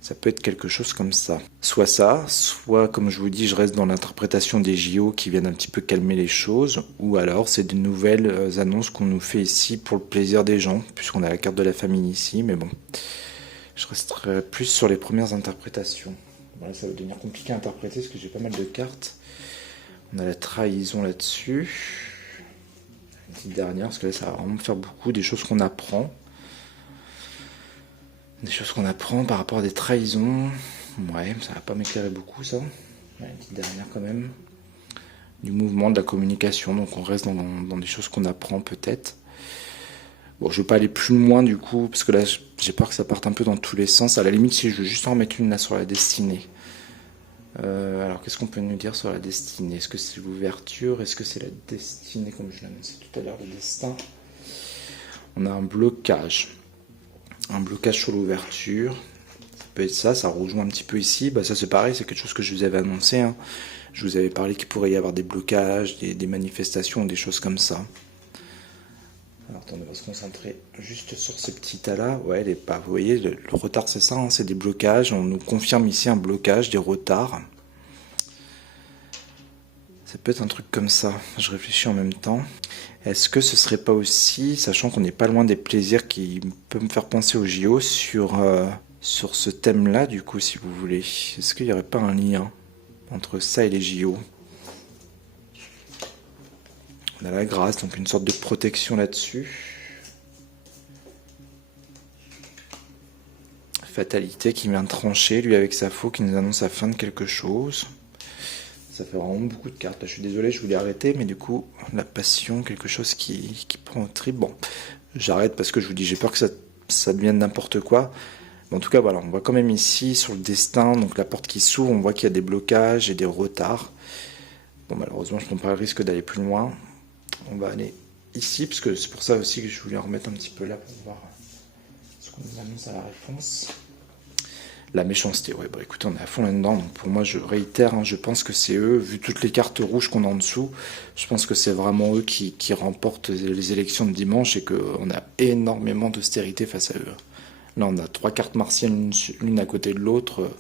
Ça peut être quelque chose comme ça. Soit ça, soit comme je vous dis, je reste dans l'interprétation des JO qui viennent un petit peu calmer les choses, ou alors c'est de nouvelles annonces qu'on nous fait ici pour le plaisir des gens, puisqu'on a la carte de la famille ici, mais bon, je resterai plus sur les premières interprétations. Voilà, ça va devenir compliqué à interpréter parce que j'ai pas mal de cartes. On a la trahison là-dessus. Une petite dernière, parce que là ça va vraiment me faire beaucoup, des choses qu'on apprend. Des choses qu'on apprend par rapport à des trahisons. Ouais, ça va pas m'éclairer beaucoup ça. Ouais, une petite dernière quand même. Du mouvement, de la communication, donc on reste dans des choses qu'on apprend peut-être. Bon, je vais pas aller plus loin du coup, parce que là j'ai peur que ça parte un peu dans tous les sens. À la limite, si je veux juste en remettre une là sur la destinée. Alors qu'est-ce qu'on peut nous dire sur la destinée? Est-ce que c'est l'ouverture? Est-ce que c'est la destinée comme je l'annonçais tout à l'heure, le destin? On a un blocage. Un blocage sur l'ouverture, ça peut être ça rejoint un petit peu ici, ça c'est pareil, c'est quelque chose que je vous avais annoncé, hein. Je vous avais parlé qu'il pourrait y avoir des blocages, des manifestations, des choses comme ça. Alors attendez, on va se concentrer juste sur ce petit tas là, ouais, vous voyez, le retard c'est ça, hein, c'est des blocages, on nous confirme ici un blocage, des retards. Ça peut être un truc comme ça, je réfléchis en même temps. Est-ce que ce serait pas aussi, sachant qu'on n'est pas loin des plaisirs qui peuvent me faire penser aux JO, sur ce thème-là, du coup, si vous voulez, est-ce qu'il n'y aurait pas un lien entre ça et les JO? On a la grâce, donc une sorte de protection là-dessus. Fatalité qui vient trancher, lui avec sa faux, qui nous annonce la fin de quelque chose. Ça fait vraiment beaucoup de cartes. Là, je suis désolé, je voulais arrêter, mais du coup, la passion, quelque chose qui prend au trip. Bon, j'arrête parce que je vous dis, j'ai peur que ça devienne n'importe quoi. Mais en tout cas, voilà, on voit quand même ici, sur le destin, donc la porte qui s'ouvre, on voit qu'il y a des blocages et des retards. Bon, malheureusement, je ne prends pas le risque d'aller plus loin. On va aller ici, parce que c'est pour ça aussi que je voulais en remettre un petit peu là pour voir ce qu'on nous annonce à la réponse. La méchanceté, ouais, bah écoutez, on est à fond là-dedans, donc pour moi je réitère, hein, je pense que c'est eux, vu toutes les cartes rouges qu'on a en dessous, je pense que c'est vraiment eux qui remportent les élections de dimanche et qu'on a énormément d'austérité face à eux. Là on a 3 cartes martiennes l'une à côté de l'autre,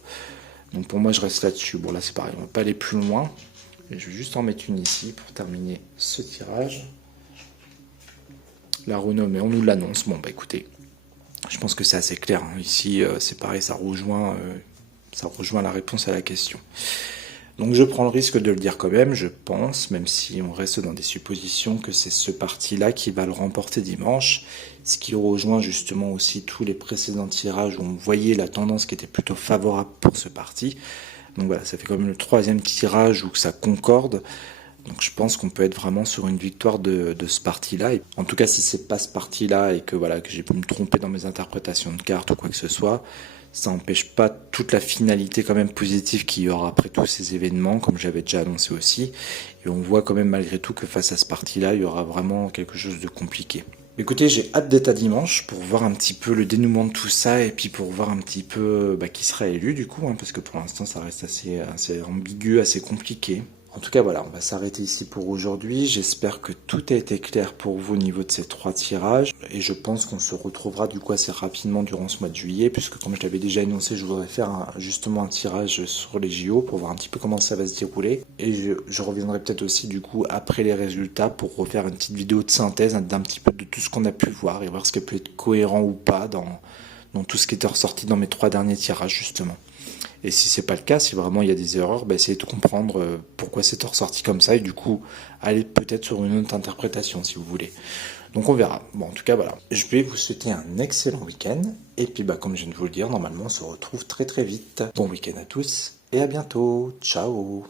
donc pour moi je reste là-dessus. Bon là c'est pareil, on va pas aller plus loin, et je vais juste en mettre une ici pour terminer ce tirage. La renommée, on nous l'annonce, bon bah écoutez, je pense que c'est assez clair. Hein. Ici, c'est pareil, ça rejoint la réponse à la question. Donc je prends le risque de le dire quand même, je pense, même si on reste dans des suppositions, que c'est ce parti-là qui va le remporter dimanche, ce qui rejoint justement aussi tous les précédents tirages où on voyait la tendance qui était plutôt favorable pour ce parti. Donc voilà, ça fait quand même le 3e tirage où ça concorde. Donc je pense qu'on peut être vraiment sur une victoire de ce parti-là. Et en tout cas, si c'est pas ce parti-là et que voilà que j'ai pu me tromper dans mes interprétations de cartes ou quoi que ce soit, ça n'empêche pas toute la finalité quand même positive qu'il y aura après tous ces événements, comme j'avais déjà annoncé aussi. Et on voit quand même malgré tout que face à ce parti-là, il y aura vraiment quelque chose de compliqué. Écoutez, j'ai hâte d'être à dimanche pour voir un petit peu le dénouement de tout ça et puis pour voir un petit peu qui sera élu du coup, hein, parce que pour l'instant ça reste assez ambigu, assez compliqué. En tout cas, voilà, on va s'arrêter ici pour aujourd'hui. J'espère que tout a été clair pour vous au niveau de ces 3 tirages. Et je pense qu'on se retrouvera du coup assez rapidement durant ce mois de juillet, puisque comme je l'avais déjà annoncé, je voudrais faire justement un tirage sur les JO pour voir un petit peu comment ça va se dérouler. Et je reviendrai peut-être aussi du coup après les résultats pour refaire une petite vidéo de synthèse d'un petit peu de tout ce qu'on a pu voir et voir ce qui peut être cohérent ou pas dans tout ce qui était ressorti dans mes 3 derniers tirages justement. Et si c'est pas le cas, si vraiment il y a des erreurs, essayez de comprendre pourquoi c'est ressorti comme ça et du coup aller peut-être sur une autre interprétation si vous voulez. Donc on verra. Bon, en tout cas voilà. Je vais vous souhaiter un excellent week-end et puis comme je viens de vous le dire, normalement on se retrouve très très vite. Bon week-end à tous et à bientôt. Ciao.